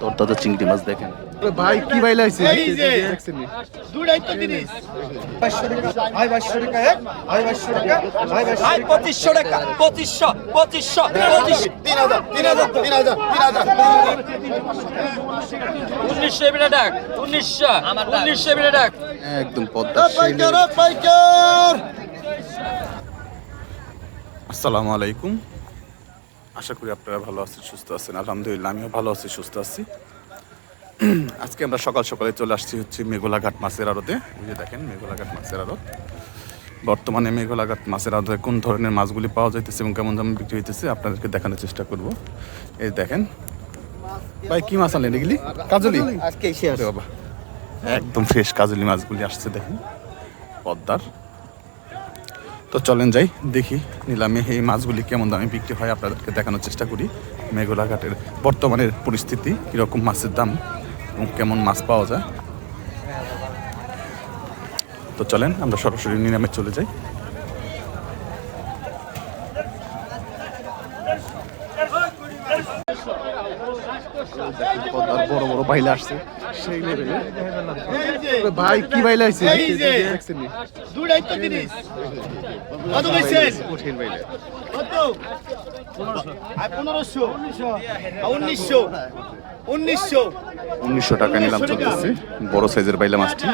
তরতাজা চিংড়ি মাছ দেখেন। ভাই কি ভাই লাইছে এই যে। দুটাই তো তিরিশ আই পঁচিশশো টাকা পঁচিশশো পঁচিশশো পঁচিশ তিন হাজার তিন হাজার তিন হাজার তিন হাজার। উনিশশো এবিটা ডাক উনিশশো উনিশশো এবিটা ডাক একদম পদ্মা পাইকার পাইকার আসসালামু আলাইকুম। আশা করি আপনারা ভালো আছেন সুস্থ আছেন। আলহামদুলিল্লাহ আমিও ভালো আছি সুস্থ আছি। আজকে আমরা সকাল সকালে চলে আসছি হচ্ছে মেঘোলাঘাট মাছের আড়তে। যে দেখেন মেঘোলাঘাট মাছের আড়ত। বর্তমানে মেঘোলাঘাট মাছের আড়তে কোন ধরনের মাছগুলি পাওয়া যাইতেছে এবং কেমন দামে বিক্রি হইতেছে আপনাদেরকে দেখানোর চেষ্টা করব। এই দেখেন। ভাই কি মাছ আনলেন এগুলি? কাজলি? বাবা। একদম ফ্রেশ কাজলি মাছগুলি আসছে দেখেন। পদ্মার। তো চলেন যাই, দেখি নিলামে এই মাছগুলি কেমন দামে বিক্রি হয়, আপনাদেরকে দেখানোর চেষ্টা করি মেঘলাঘাটের বর্তমানের পরিস্থিতি, কীরকম মাছের দাম এবং কেমন মাছ পাওয়া যায়। তো চলেন, আমরা সরাসরি নিলামে চলে যাই পদ্মার বড় বড় বাইলে আসছে সেই লেভেলে ভাই কি কঠিন বাইলে পনেরোশো। উনিশশো। উনিশশো। উনিশশো টাকা নিলাম চলতেছে। বড় সাইজের বাইলা মাছটি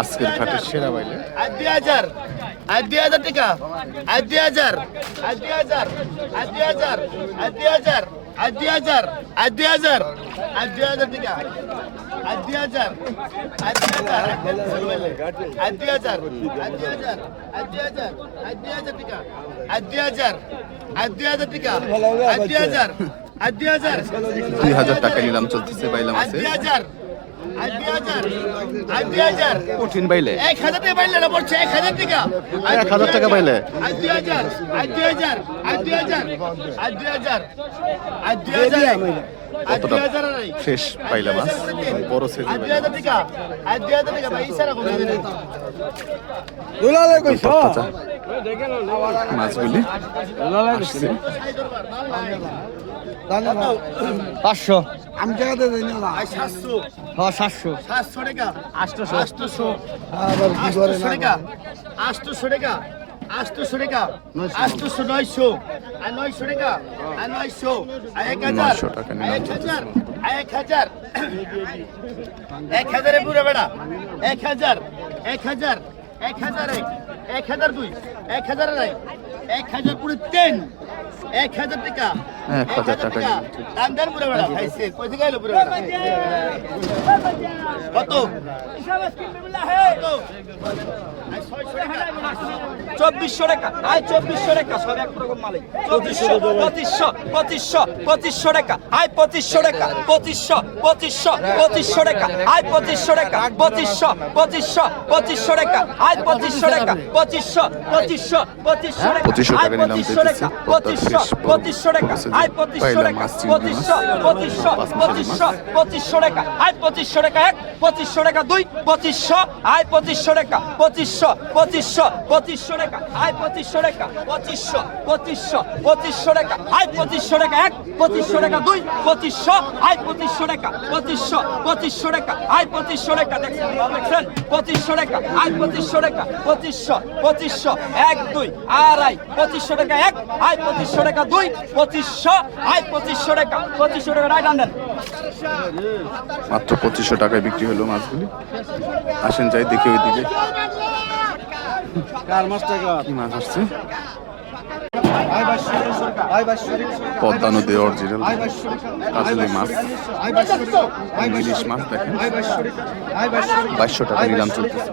আজকের ঘাটের সেরা বাইলে। আর দুই হাজার। আর দুই হাজার টাকা। আর দুই হাজার। আর দুই হাজার। আর দুই হাজার। আর দুই হাজার। আর দুই হাজার আর দুই হাজার আর দুই হাজার টাকা আর দুই হাজার আর দুই হাজার আর দুই হাজার আর দুই হাজার আর দুই হাজার আর দুই হাজার টাকা আর দুই হাজার আর দুই হাজার টাকা আর দুই হাজার আর দুই হাজার দুই হাজার টাকা নিলাম চলতেছে পাইলাম আছে দুই হাজার কঠিন বাইলে এক হাজার টাকা পাইলে না পড়ছে এক হাজার টাকা এক হাজার টাকা পাইলে আর দুই হাজার আর দুই হাজার আর দুই হাজার আর দুই হাজার আর দুই হাজার ফ্রেশ বাইলা মাছ বড় আর দুই হাজার টাকা ভাই মাছগুলি। আসছে পাঁচশো। আমি টাকাতে দিই না সাতশো। হ্যাঁ সাতশো। সাতশো টাকা। আটশোশো আটশোশো আবার কি করে টাকা। আটশোশো টাকা। আটশোশো টাকা। আটশোশো নয়শো। আর নয়শো টাকা। আর নয়শো। আর এক হাজার। এক হাজার। এক হাজার। এক হাজারে পুরো বেড়া। এক হাজার। এক হাজার। এক হাজার। এক এক হাজার দুই এক হাজার এক হাজার কুড়ি তিন। এক হাজার টাকা। এক হাজার টাকা নিলাম। দাম দেন পুরো বেড়া খাইছে কই থেকে এলো পুরো বেড়া কত? চব্বিশশো টাকা। আই চব্বিশশো টাকা সব এক মালিক। চব্বিশশো পঁচিশশো পঁচিশশো পঁচিশশো টাকা। আই পঁচিশশো টাকা পঁচিশশো পঁচিশশো পঁচিশশো টাকা। আই পঁচিশশো টাকা পঁচিশশো পঁচিশশো পঁচিশশো টাকা। আই পঁচিশশো টাকা পঁচিশশো পঁচিশশো পঁচিশশো টাকা। পঁচিশশো টাকা পঁচিশশো টাকা দিতেছি। পঁচিশশো পঁচিশশো টাকা আই পঁচিশশো টাকা পঁচিশশো পঁচিশশো পঁচিশশো পঁচিশশো টাকা আই পঁচিশশো টাকা এক পঁচিশশো টাকা দুই পঁচিশশো আই পঁচিশশো টাকা পঁচিশশো পঁচিশশো পঁচিশশো টাকা আই পঁচিশশো টাকা পঁচিশশো পঁচিশশো পঁচিশশো টাকা আই পঁচিশশো টাকা এক পঁচিশশো টাকা দুই পঁচিশশো আই পঁচিশশো টাকা পঁচিশশো পঁচিশশো টাকা আই পঁচিশশো টাকা দেখছেন পঁচিশশো টাকা আই পঁচিশশো টাকা পঁচিশশো পঁচিশশো এক দুই আড়াই পঁচিশশো টাকা এক আই পঁচিশশো টাকা দুই পঁচিশশো আয় পঁচিশশো টাকা পঁচিশশো টাকা রাইট আনেন মাত্র পঁচিশশো টাকায় বিক্রি হলো মাছগুলি। আসেন যাই দেখি ওইদিকে। কার মাছটা কি মাছ আসছে? পদ্মা নদী অরিজিনাল কাজলি মাছ, ইলিশ মাছ দেখেন। বাইশশো টাকা নিলাম চলতেছে।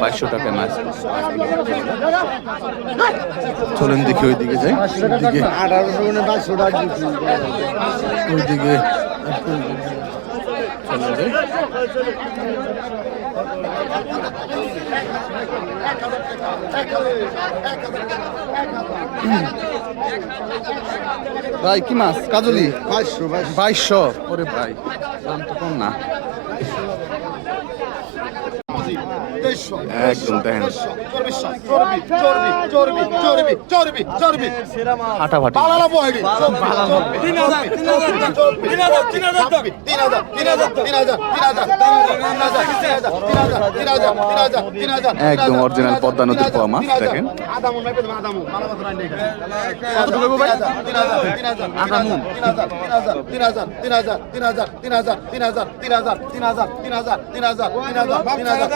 বাইশশো টাকা মাছ। চলেন দেখি ওইদিকে যাই। ওইদিকে ওইদিকে ভাই কি মাছ? কাজলি? বাইশশো বাইশ বাইশশো? ওরে ভাই দাম তো কম না। একদম একদম original পদ্মা নদীর পোয়া মাছ, দেখেন। তিন হাজার তিন হাজার তিন হাজার তিন হাজার তিন হাজার তিন হাজার তিন হাজার তিন হাজার তিন হাজার তিন হাজার তিন হাজার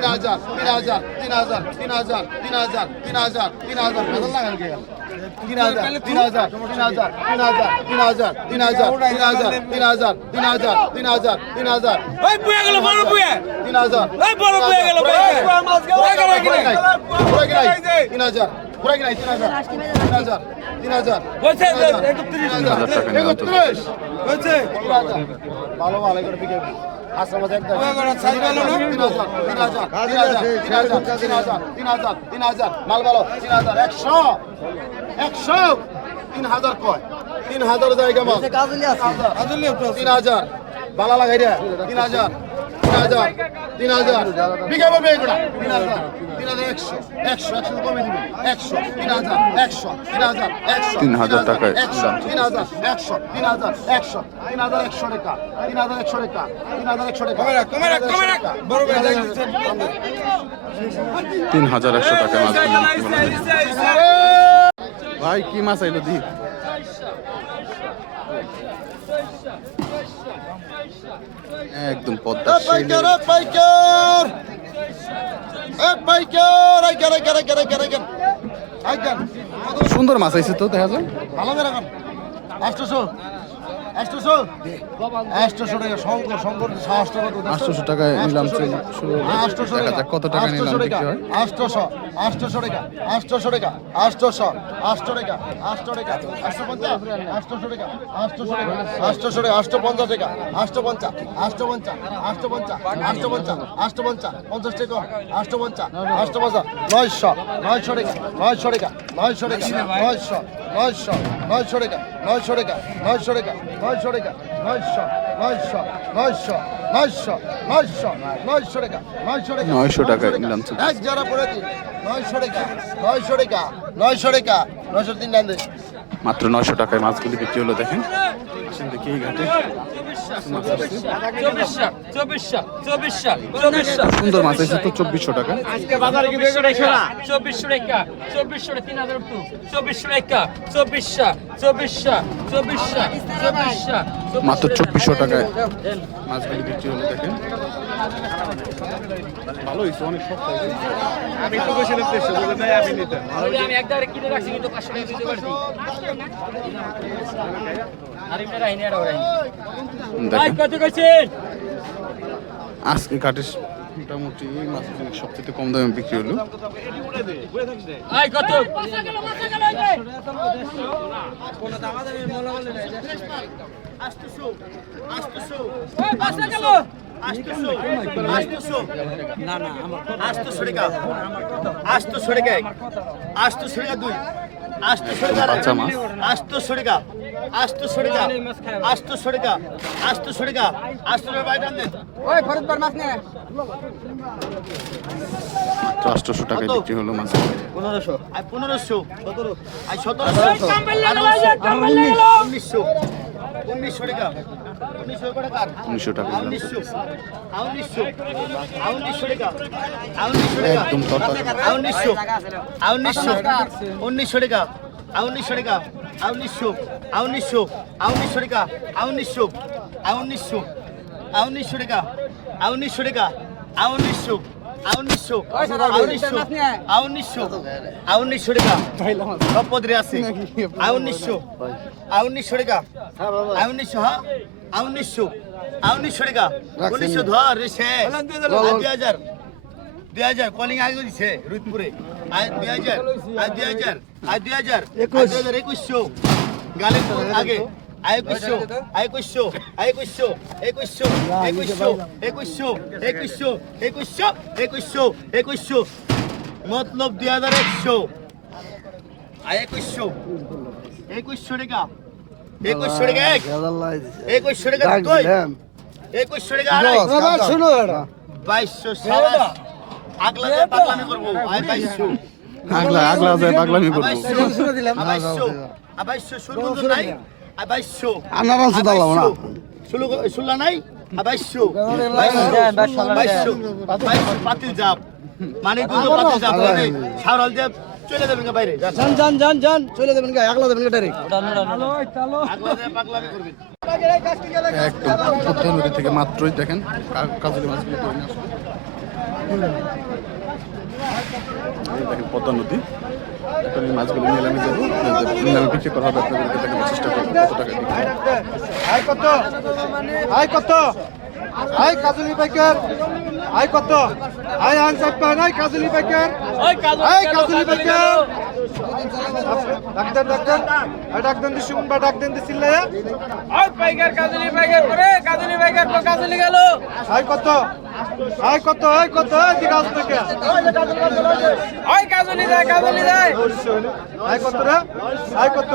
তিন হাজার তিন হাজার তিন হাজার তিন হাজার তিন হাজার তিন হাজার তিন হাজার হাজার লাগান কে তিন হাজার তিন হাজার তিন হাজার তিন হাজার তিন হাজার তিন হাজার তিন হাজার তিন হাজার তিন হাজার তিন হাজার তিন হাজার ওই গেল বড় তিন হাজার ওই বড় গেল তিন হাজার পুরো তিন হাজার তিন হাজার তিন হাজার একত্রিশ। একত্রিশ ভালো ভালো করে মাল ভালো তিন হাজার একশো একশো তিন হাজার কয় তিন হাজার জায়গা মাল তিন হাজার বালা লাগাই তিন হাজার হাজার তিন হাজার। বিঘা বলবে এগুলা? তিন হাজার তিন হাজার একশো একশো একশো কমে দিবে। একশো তিন হাজার একশো তিন হাজার একশো তিন হাজার টাকায় একশো। তিন হাজার একশো তিন হাজার একশো তিন হাজার একশো টাকা তিন হাজার একশো টাকা তিন হাজার একশো টাকা কমে রাখ, কমে রাখ, কমে রাখ। বড় ভাই দেখতেছে। তিন হাজার একশো টাকা মাছ কিনলাম, কি ভাই কি মাছ আইলো দি? একদম পদ্মা সেই পাইকার পাইকার এ পাইকার আইকার আইকার আইকার আইকার আইকার। আইকার সুন্দর মাছ আইছে তো দেখা যায় ভালো করে রাখান। আষ্টশো আটশোশো টাকায় নিলাম দেখা যাক কত টাকা নিলাম বিক্রি হয়। আষ্ট পঞ্চাশ? টাকা। টাকা। টাকা। পঞ্চাশ টাকা। পঞ্চাশ। আষ্ট পঞ্চাশ। আষ্ট পঞ্চাশ। আষ্ট পঞ্চাশ। আষ্ট পঞ্চাশ। পঞ্চাশ টাকা। আষ্ট পঞ্চাশ। আষ্ট পঞ্চাশ। নয়শো। নয়শো টাকা। নয়শো টাকা। নয়শো টাকা। নয়শো। নয়শো। নয়শো টাকা। নয়শো টাকা নয়শো টাকা নয়শো টাকা নয়শো নয়শো নয়শো নয়শো নয়শো নয়শো টাকা নয়শো টাকা নয়শো টাকা। এক জোড়া পড়েছি। নয়শো টাকা নয়শো টাকা নয়শো টাকা নয়শো তিন ডান মাত্র নয়শো টাকায় মাছগুলি বিক্রি হলো দেখেন। দেখি এই ঘাটে। সুন্দর মাছ আছে তো চব্বিশশো টাকা। চব্বিশশো টাকা চব্বিশশো টাকা চব্বিশশো টাকা তিন হাজার একটু চব্বিশশো টাকা চব্বিশশো চব্বিশশো চব্বিশশো চব্বিশশো মাত্র চব্বিশশো টাকায় মাছগুলি বিক্রি হলো দেখেন। ভালো হয়েছে অনেক সস্তা হয়েছে আমি একদারে কিনে রাখছি কিন্তু পাঁচশো টাকা দিতে পারছি। আর রাহিনি আর রাহিনি ভাই কত কইছেন? আজকে ঘাটে মোটামুটি মাছ সবচেয়ে কম দামে বিক্রি হলো। আই কত? না না আটশো সরেকা আটশো সরেকা এক আটশো সরেকা দুই। আটশো সরেকা আটশো সরেকা আটশো সরেকা আটশো সরেকা আটশো সরেকা আটশো বাইরে আনলেন ওই ফরজবার মাছ নে। চারশো টাকায় বিক্রি হলো মাছ। পনেরোশো। আর পনেরোশো। সতেরো আর সতেরোশো উনিশশো। উনিশশো টাকা উনিশশো টাকা একদম উনিশশো উনিশশো উনিশশো টাকা উনিশশো টাকা উনিশশো উনিশশো উনিশশো টাকা উনিশশো উনিশশো উনিশশো টাকা উনিশশো টাকা উনিশশো উনিশশো উনিশশো উনিশশো উনিশশো টাকা সব পদরে আছে উনিশশো উনিশশো টাকা উনিশশো হ্যাঁ উনিশশো উনিশশো টাকা। উনিশশো ধর রে দুই হাজার দুই হাজার কলিং আগে দিছে রুদপুরে আর দুই হাজার আর দুই হাজার আর দুই হাজার দুই হাজার একুশশো। গালে আগে। একুশশো একুশশো একুশশো একুশশো একুশশো একুশশো একুশশো একুশশো একুশশো একুশশো। মতলব দুই হাজার একশো। একুশশো। একুশশো টাকা। একুশশো টাকা এক একুশশো টাকা দুই একুশশো টাকা আড়াই শোনো বাইশশো সাতাশ। আগলা দিয়ে পাগলামি করব। আয় বাইশশো। আগলা আগলা যায় পাগলামি করব। তো নাই? না বাইশশো। বাইশশো। বাইশশো। পাতিল যাব মানে দুটো পাতিল যাব সারল দিয়ে চলে যাবেন গা বাইরে যান যান যান যান চলে যাবেন গা একলা যাবেন গা ডাইরেক্ট আগলা দিয়ে পাগলামি করবেন। একদম পদ্মা নদী থেকে মাত্রই দেখেন কাজলি মাছগুলো ধরে দেখেন পদ্মা নদী। এখন এই মাছগুলো নিলামে যাব। নিলামে বিক্রি করা হবে আপনাদেরকে দেখানোর চেষ্টা করব। কত টাকা কত? আয় কত? আয় কাজলি পাইকার আই কত? আই আনসার পান নাই কাজলি পাইকার আই কাজলি পাইকার ডাক্তার ডাক্তার আয় ডাক্তার দি শুনবা ডাক্তার দি সিল্লায়া আই পাইকার কাজলি পাইকার করে কাজলি পাইকার কাজলি গেল। আই কত? আয় কত আয় কত দিকে আস থেকে ওই কাজলি যায় কাজলি যায় আয় কত রে? আয় কত?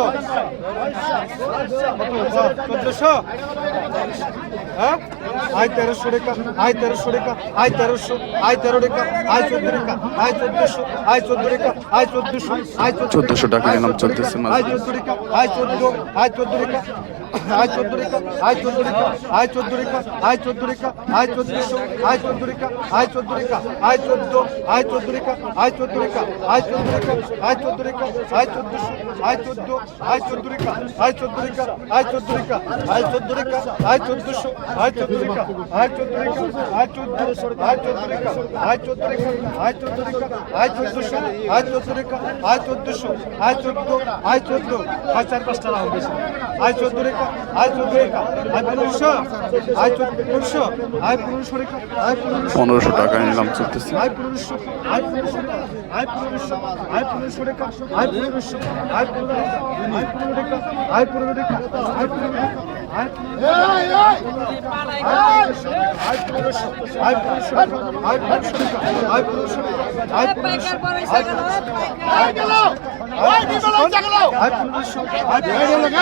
চোদ্দশো? হ্যাঁ? আয় তেরোশো রেখা আয় তেরোশো রেখা আয় তেরোশো আয় তেরো রেখা আয় চোদ্দ রেখা আয় চোদ্দশো আয় চোদ্দ রেখা আয় চোদ্দশো আয় চোদ্দশো টাকা চলতেছে আয় চোদ্দ রেখা আয় চোদ্দ আয় চোদ্দ রেখা আয় চোদ্দ রেখা আয় চোদ্দ রেখা আয় চোদ্দ আয় চোদ্দ রেখা আয় চোদ্দশো আয় চোদ্দ আয় চোদ্দ আয় চোদ্দ আয় চোদ্দ আয় চোদ্দ আয় চোদ্দ রেখা আয় চোদ্দ আয় চোদ্দশো আয় চোদ্দ আয় চোদ্দ আয় চোদ্দ আয় চোদ্দ আয় চোদ্দ রেখা আয় চোদ্দশো আয় চোদ্দ রেখা আয় চোদ্দ রেখা আয় চোদ্দ আয় চোদ্দ আয় চোদ্দ আয় চোদ্দ রেখা আয় চোদ্দশো আয় চোদ্দ রেখা আয় চোদ্দশো আয় চোদ্দ আয় চোদ্দ আয় চার পাঁচটা রাখো আয় চোদ্দ রেখা পনেরোশো টাকা নিলাম চলতেছে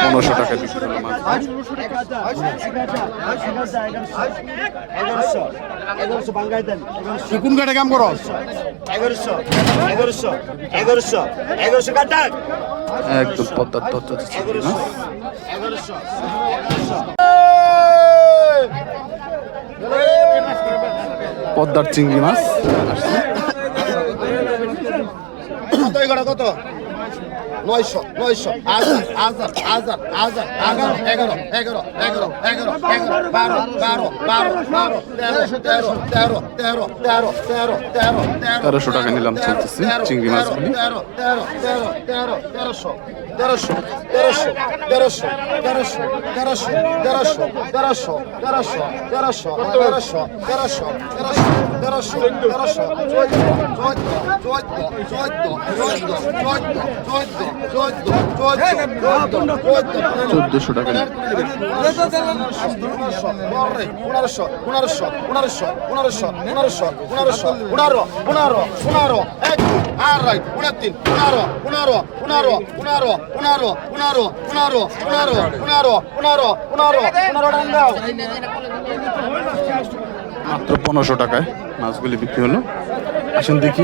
পনেরোশো টাকা বিক্রি হলো মাছ। হ্যাঁ? এগারোশো এগারোশো কাটা পদ্মার চিংড়ি মাছ। নয়শো নয়শো হাজার হাজার হাজার হাজার এগারো এগারো এগারো এগারো এগারো এগারো বারো বারো বারো বারো তেরো তেরো তেরো তেরো তেরো তেরো তেরো তেরো তেরোশো টাকা নিলাম চলতেছে চিংড়ি মাছগুলি তেরো তেরো তেরো তেরো তেরোশো তেরোশো তেরোশো তেরোশো তেরোশো তেরোশো তেরোশো তেরোশো তেরোশো তেরোশো তেরোশো তেরোশো তেরোশো তেরোশো চোদ্দ চোদ্দ চোদ্দ চোদ্দ চোদ্দ চোদ্দ চোদ্দ চোদ্দশো টাকা মাত্র পনেরোশো টাকায় মাছগুলি বিক্রি হলো। আসুন দেখি।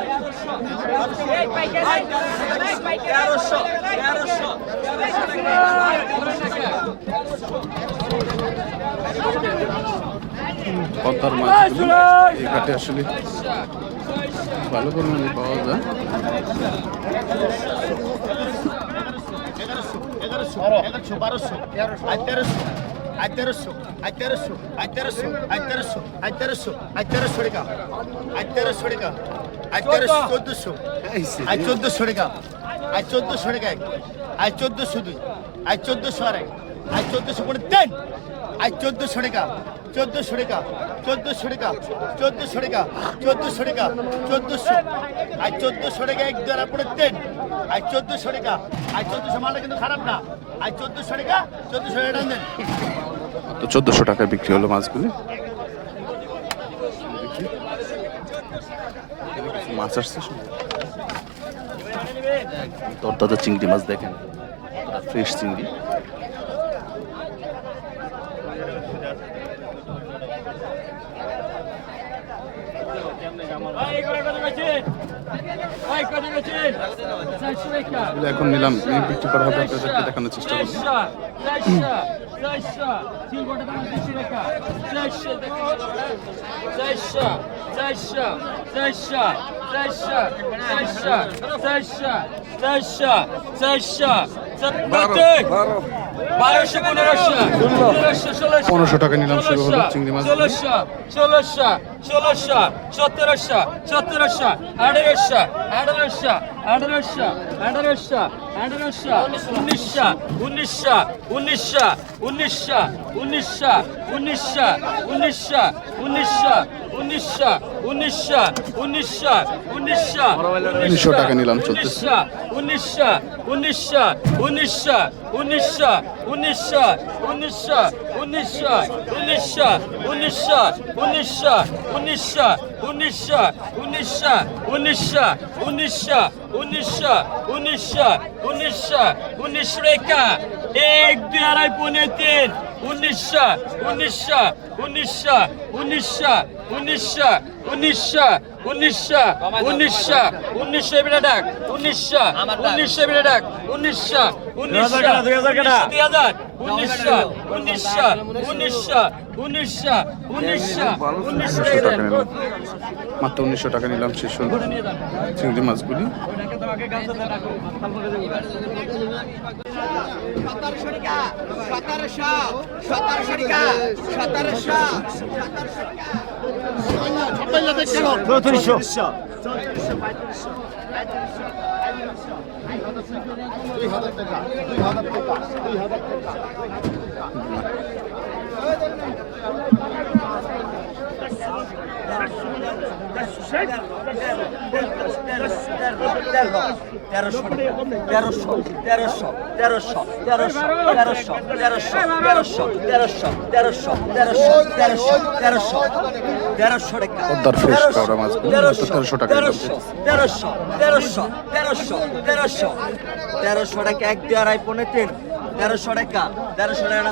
পদ্মার মাছগুলো এই ঘাটে আসলে ভালো পরিমাণে পাওয়া যায় তেরোশো আই তেরোশো আই তেরোশো আই তেরোশো আই তেরোশো আই আর তেরোশো চোদ্দোশো আর চোদ্দোশো টাকা আর চোদ্দোশো টাকা এক আর চোদ্দোশো দুই আর চোদ্দোশো আর এক আর চোদ্দোশো পনেরো তিন আর চোদ্দোশো টাকা চোদ্দোশো টাকা চোদ্দোশো টাকা চোদ্দোশো টাকা চোদ্দোশো টাকা চোদ্দোশো আর চোদ্দোশো টাকা এক দ্বারা পড়ে তিন আর চোদ্দোশো টাকা আর চোদ্দোশো মালটা কিন্তু খারাপ না আর চোদ্দোশো টাকা চোদ্দোশো টাকা দেন তো চোদ্দোশো টাকায় বিক্রি হলো মাছগুলি দেখি। এখানে কিছু মাছ আসছে তরতাজা চিংড়ি মাছ দেখেন ফ্রেশ চিংড়ি। এখন নিলাম বিক্রি করা হবে আপনাদেরকে দেখানোর চেষ্টা করব। পনেরোশো টাকা নিলাম শুরু হলো চিংড়ি মাছ ষোলোশো ষোলোশো ষোলোশো সতেরোশো সতেরোশো আঠেরোশো আঠেরোশো আঠেরোশো আঠেরোশো আঠেরোশো উনিশশো উনিশশো উনিশশো উনিশশো উনিশশো উনিশশো উনিশশো উনিশশো উনিশশো উনিশশো উনিশশো উনিশশো উনিশশো টাকা নিলাম চলতেছে উনিশশো উনিশশো উনিশশো উনিশশো উনিশশো উনিশশো উনিশশো উনিশশো উনিশশো উনিশশো উনিশশো উনিশশো উনিশশো উনিশশো উনিশশো উনিশশো উনিশশো উনিশশো উনিশ রেখা। এক দুই আড়াই পৌনে তিন উনিশশো উনিশশো উনিশশো উনিশশো উনিশশো উনিশশো উনিশশো উনিশশো উনিশশো এবারে ডাক উনিশশো উনিশশো এবারে ডাক উনিশশো উনিশশো দুই হাজার উনিশশো উনিশশো উনিশশো উনিশশো উনিশশো উনিশশো উনিশশো টাকা নিলাম মাত্র উনিশশো টাকা নিলাম শেষ হলো চিংড়ি মাছগুলি সতেরোশো টাকা সতেরোশো সতেরোশো টাকা দুই হাজার টাকা দুই হাজার টাকা দুই হাজার টাকা তেরোশো তেরোশো তেরোশো তেরোশো তেরোশো তেরোশো তেরোশো তেরোশো তেরোশো তেরোশো তেরোশো তেরোশো তেরোশো টাকা তেরোশো মাত্র 1300 টাকা তেরোশো তেরোশো তেরোশো তেরোশো তেরোশো তেরোশো টাকা এক দিয়ে আড়াই পনেরো তিন তেরোশো টাকা তেরোশো টাকা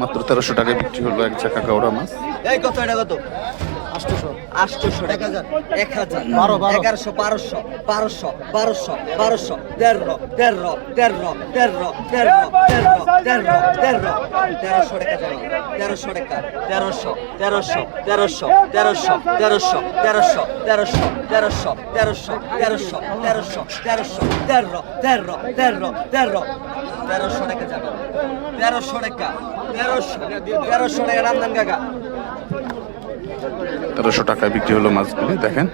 মাত্র তেরোশো টাকায় বিক্রি হলো এক চাকা কাওড়া মাছ এই কত এটা কত আটশোশো এক হাজার এক হাজার বারো এগারোশো বারোশো বারোশো বারোশো বারোশো তেরো তেরো তেরো তেরো তেরো তেরো তেরো তেরো তেরোশো টাকা তেরোশো টাকা তেরোশো তেরোশো তেরোশো তেরোশো তেরোশো তেরোশো তেরোশো তেরোশো তেরোশো তেরোশো তেরোশো তেরোশো তেরো তেরো তেরো তেরো তেরোশো টাকা তেরোশো তেরোশো তেরোশো টাকায় বিক্রি হলো মাছগুলি দেখেন।